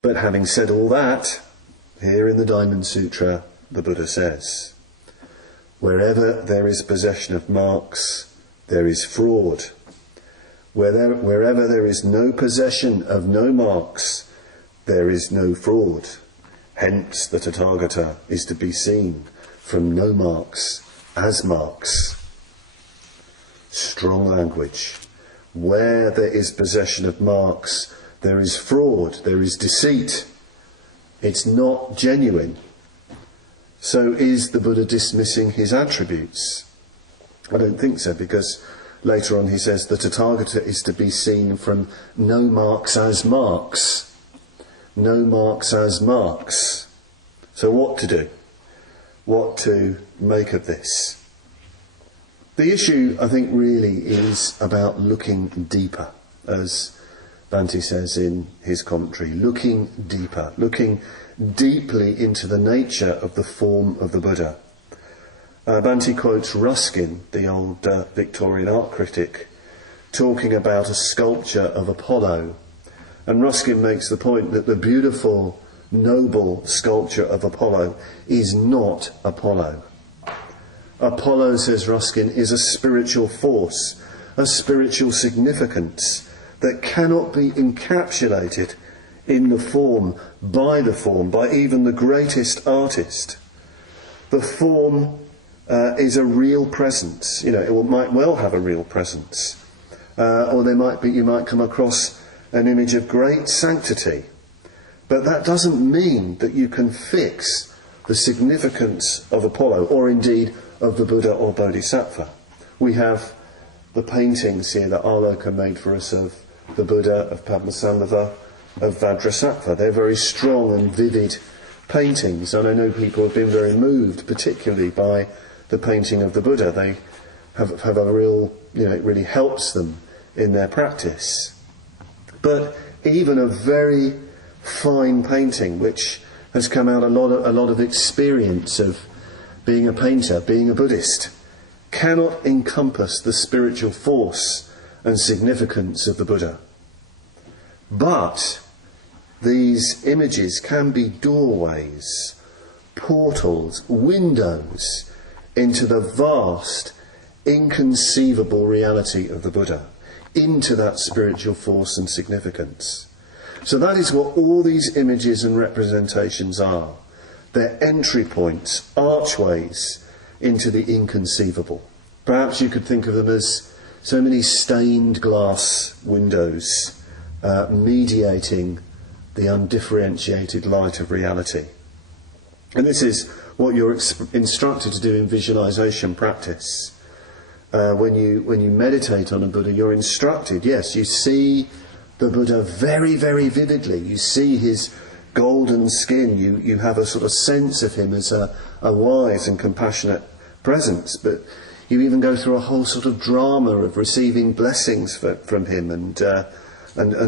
But having said all that, here in the Diamond Sutra, the Buddha says, wherever there is possession of marks, there is fraud. Wherever there is no possession of no marks, there is no fraud. Hence the Tathagata is to be seen from no marks as marks. Strong language. Where there is possession of marks, there is fraud, there is deceit. It's not genuine. So is the Buddha dismissing his attributes? I don't think so, because later on he says the Tathagata is to be seen from no marks as marks. No marks as marks. So what to do? What to make of this? The issue, I think, really is about looking deeper, as Bhante says in his commentary. Looking deeper, looking deeply into the nature of the form of the Buddha. Bhante quotes Ruskin, the old Victorian art critic, talking about a sculpture of Apollo. And Ruskin makes the point that the beautiful, noble sculpture of Apollo is not Apollo. Apollo, says Ruskin, is a spiritual force, a spiritual significance that cannot be encapsulated in the form, by even the greatest artist. The form is a real presence. You know, it might well have a real presence. Or you might come across an image of great sanctity. But that doesn't mean that you can fix the significance of Apollo, or indeed of the Buddha or Bodhisattva. We have the paintings here that Aloka made for us of the Buddha, of Padmasambhava, of Vajrasattva. They're very strong and vivid paintings, and I know people have been very moved, particularly by the painting of the Buddha. They have a real, it really helps them in their practice. But even a very fine painting, which has come out a lot of experience of being a painter, being a Buddhist, cannot encompass the spiritual force and significance of the Buddha. But these images can be doorways, portals, windows into the vast, inconceivable reality of the Buddha, into that spiritual force and significance. So that is what all these images and representations are. They're entry points, archways into the inconceivable. Perhaps you could think of them as so many stained glass windows mediating the undifferentiated light of reality. And this is what you're instructed to do in visualization practice. When you meditate on a Buddha, you're instructed, yes, you see the Buddha very, very vividly. You see his golden skin. You have a sort of sense of him as a wise and compassionate presence. But you even go through a whole sort of drama of receiving blessings from him and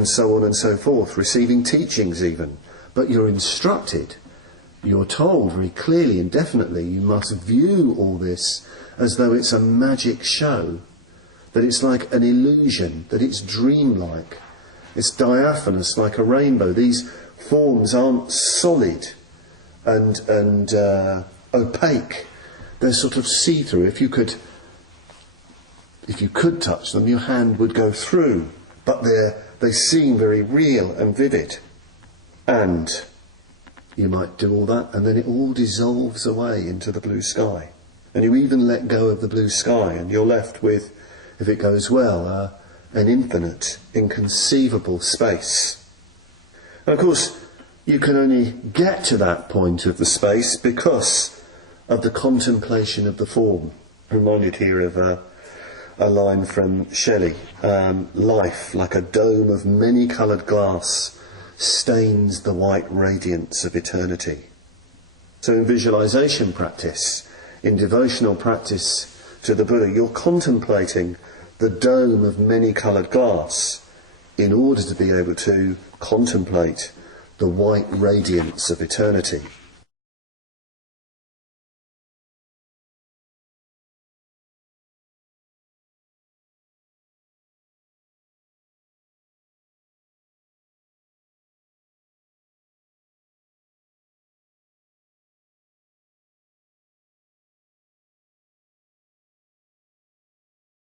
so on and so forth, receiving teachings even. But you're instructed, you're told very clearly and definitely, you must view all this as though it's a magic show, that it's like an illusion, that it's dreamlike. It's diaphanous like a rainbow. These forms aren't solid and opaque. They're sort of see-through. If you could touch them, your hand would go through. But they seem very real and vivid. And you might do all that, and then it all dissolves away into the blue sky. And you even let go of the blue sky, and you're left with, if it goes well, an infinite, inconceivable space. And of course, you can only get to that point of the space because of the contemplation of the form. I'm reminded here of a line from Shelley. Life, like a dome of many-coloured glass, stains the white radiance of eternity. So in visualization practice, in devotional practice to the Buddha, you're contemplating the dome of many-coloured glass in order to be able to contemplate the white radiance of eternity.